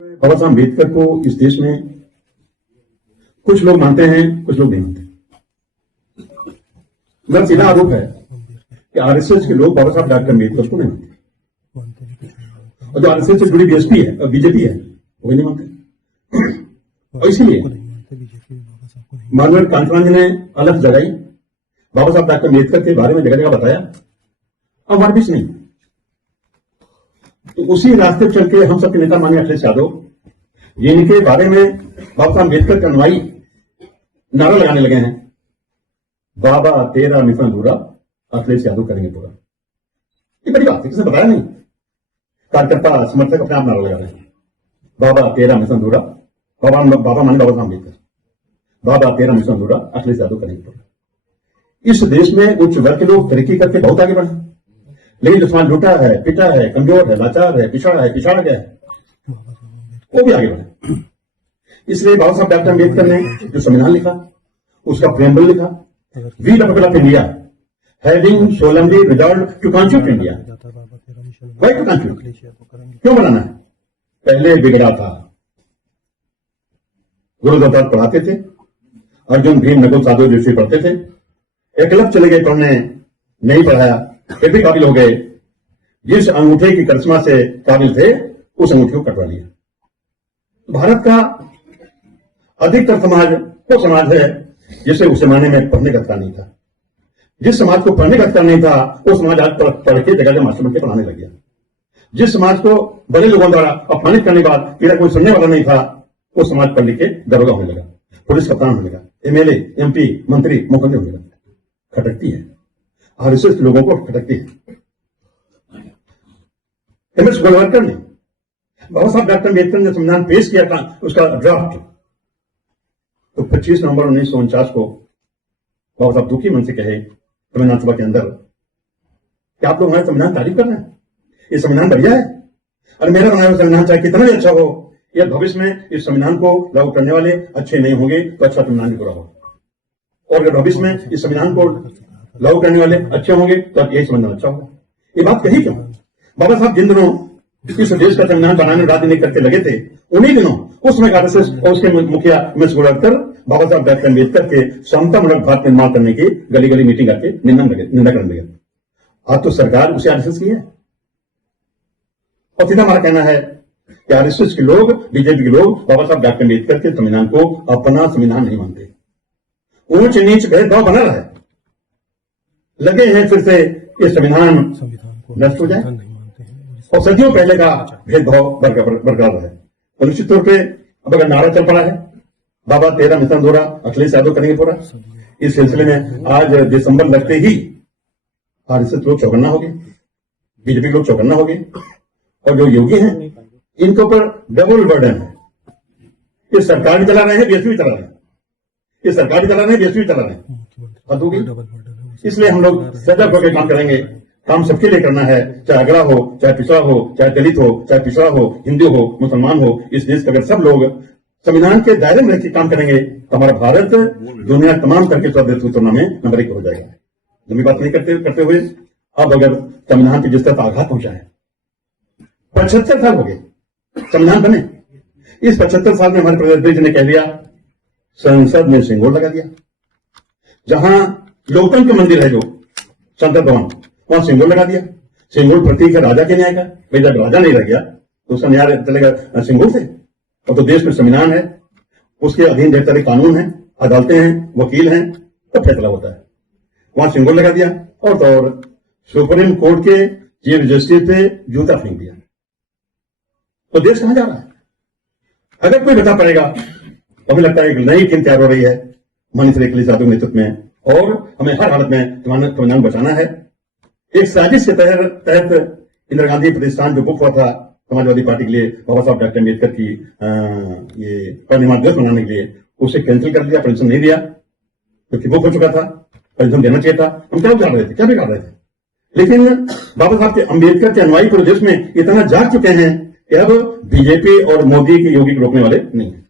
बाबा साहब अम्बेडकर को इस देश में कुछ लोग मानते हैं, कुछ लोग नहीं मानते। मेरा सीधा आरोप है कि आरएसएस के लोग बाबा साहब डॉक्टर अम्बेडकर को नहीं मानते, और जो आरएसएस से जुड़ी बीएसपी है और बीजेपी है वो भी नहीं मानते। और इसीलिए माननीय कांचन ने अलग जगाई, बाबा साहब डॉक्टर अम्बेडकर के बारे में जगह जगह बताया, और हमारे बीच नहीं। तो उसी रास्ते पर चल के हम सबके नेता माननीय अखिलेश यादव इनके बारे में बाबा साहब अम्बेडकर के अनुयायी नारा लगाने लगे हैं, बाबा तेरा मिशन अधूरा, अखिलेश यादव करेंगे पूरा। ये बड़ी बात है, किसने बताया नहीं। कार्यकर्ता समर्थक अपने आप नारा लगा रहे हैं, बाबा तेरा मिशन अधूरा, बाबा माने बाबा साहब अम्बेडकर, बाबा तेरा मिशन अधूरा, अखिलेश यादव करेंगे पूरा। इस देश में उच्च वर्ग के लोग तरक्की करके बहुत आगे बढ़े, लेकिन जो समाज लूटा है, पिटा है, कमजोर है, लाचार है, पिछड़ा गया है, वो भी आगे बढ़े। इसलिए बाबा साहब डॉक्टर अम्बेडकर ने जो संविधान लिखा, उसका प्रेम्बल लिखा, we the people of India having solemnly resolved to constitute India. Why to constitute, क्यों बनाना है? पहले बिगड़ा था, गुरु दत्तात्रेय पढ़ाते थे, अर्जुन भीम नकुल सहदेव ऋषि पढ़ते थे, एकलव्य चले गए पढ़ने, नहीं पढ़ाया, फिर भी काबिल हो गए। जिस अंगूठे की करिश्मा से काबिल थे, उस अंगूठे को कटवा लिया। भारत का अधिकतर समाज वो समाज है जिसे उस जमाने में पढ़ने का अधिकार नहीं था। जिस समाज को पढ़ने का अधिकार नहीं था, वो समाज आज पढ़ के जगह मास्टर बन के पढ़ाने लग गया। जिस समाज को बड़े लोगों द्वारा अपमानित करने के बाद मेरा कोई सुनने वाला नहीं था, वो समाज पढ़ लिख के दरोगा होने लगा, पुलिस कप्तान होने लगा, एमएलए, एमपी, मंत्री, मुख्यमंत्री होने लगा। खटकती है, आरएसएस लोगों को खटकती है। एमएस गोलवलकर ने, बाबा साहब डॉक्टर अम्बेडकर ने संविधान पेश किया था, उसका ड्राफ्ट, तो 25 नवंबर 1949 को बाबा साहब दुखी मन से कहे संविधान सभा के अंदर कि आप लोग हमारे संविधान तारीफ कर रहे हैं, ये संविधान बढ़िया है, और मेरा बनाया हुआ संविधान चाहे कितना भी अच्छा हो, यह भविष्य में इस संविधान को लागू करने वाले अच्छे नहीं होंगे तो अच्छा संविधान भी बुरा होगा, और अगर भविष्य में इस संविधान को लागू करने वाले अच्छे होंगे तो यही संविधान अच्छा होगा। ये बात कही क्यों? बाबा साहब जिन दिनों इस देश का संविधान बनाने में राजनीति करके लगे थे, उन्हीं दिनों उस समय आरएसएस और उसके मुखिया एमएस गोलवलकर बाबा साहब डॉक्टर अम्बेडकर के समतामूलक भारत निर्माण करने की गली गली मीटिंग करके निंदा करने लगे। आज तो सरकार उसे आरएसएस की है, और सीधा हमारा कहना है कि आरएसएस के लोग, बीजेपी के लोग बाबा साहब डॉक्टर अम्बेडकर के संविधान को अपना संविधान नहीं मानते। ऊंच नीच भेदभाव बना रहा है, लगे हैं फिर से ये संविधान नष्ट हो जाए, और सदियों पहले का भेदभाव बरकरार है। तो निश्चित तौर पर अब अगर नारा चल पड़ा है, बाबा तेरा मिशन अधूरा, अखिलेश यादव करेंगे पूरा, इस सिलसिले में आज दिसंबर लगते ही आरएसएस लोग चौकन्ना हो गए, बीजेपी लोग चौकन्ना हो गए, और जो योगी हैं इनके ऊपर डबल बर्डन है। ये सरकार भी चला रहे हैं, बीएसपी भी चला रहे हैं, ये सरकार भी चला रहे हैं, बीएसपी भी चला रहे हैं, हद होगी। इसलिए हम लोग सजग होकर काम करेंगे। काम सबके लिए करना है, चाहे अगड़ा हो, चाहे पिछड़ा हो, चाहे दलित हो, चाहे पिछड़ा हो, हिंदू हो, मुसलमान हो। इस देश के अगर सब लोग संविधान के दायरे में रहकर काम करेंगे तो हमारा भारत दुनिया तमाम करके तुलना में नंबर 1 हो जाएगा। लंबी बात नहीं करते हुए, अब अगर संविधान की जिस तरह आघात पहुंचा है, 75 साल हो गए संविधान बने, इस 75 साल में हमारे प्रधानमंत्री जी ने कह दिया, संसद में सिंगोर लगा दिया। जहां लोकतंत्र के मंदिर है जो संसद भवन, वहां सिंगोर लगा दिया। सिंगोर प्रतीक है राजा के न्याय का, भाई जब राजा नहीं रह गया तो उसका न्याय चलेगा सिंगोर से। और तो देश में संविधान है, उसके अधीन ढेर सारे कानून हैं, अदालतें हैं, वकील हैं, तो फैसला होता है। वहां सिंगोर लगा दिया, और तो और सुप्रीम कोर्ट के चीफ जस्टिस पे जूता फेंक दिया। तो देश कहां जा रहा है? अगर कोई बता पड़ेगा, हमें लगता है एक नई टीम तैयार हो रही है माननीय अखिलेश यादव के नेतृत्व में, और हमें हर हालत में संविधान बचाना है। एक साजिश के तहत इंदिरा गांधी प्रतिष्ठान जो बुक हुआ था समाजवादी पार्टी के लिए बाबा साहब डॉक्टर अम्बेडकर की ये परिनिर्वाण दिवस मनाने के लिए, उसे कैंसिल कर दिया, परमिशन नहीं दिया, क्योंकि बुक हो चुका था, परमिशन देना चाहिए था। हम क्या बिगाड़ रहे थे, क्या बिगाड़ रहे थे? लेकिन बाबा साहब के अम्बेडकर के अनुयायी पूरे देश में इतना जाग चुके हैं कि अब बीजेपी और मोदी की, योगी को रोकने वाले नहीं है।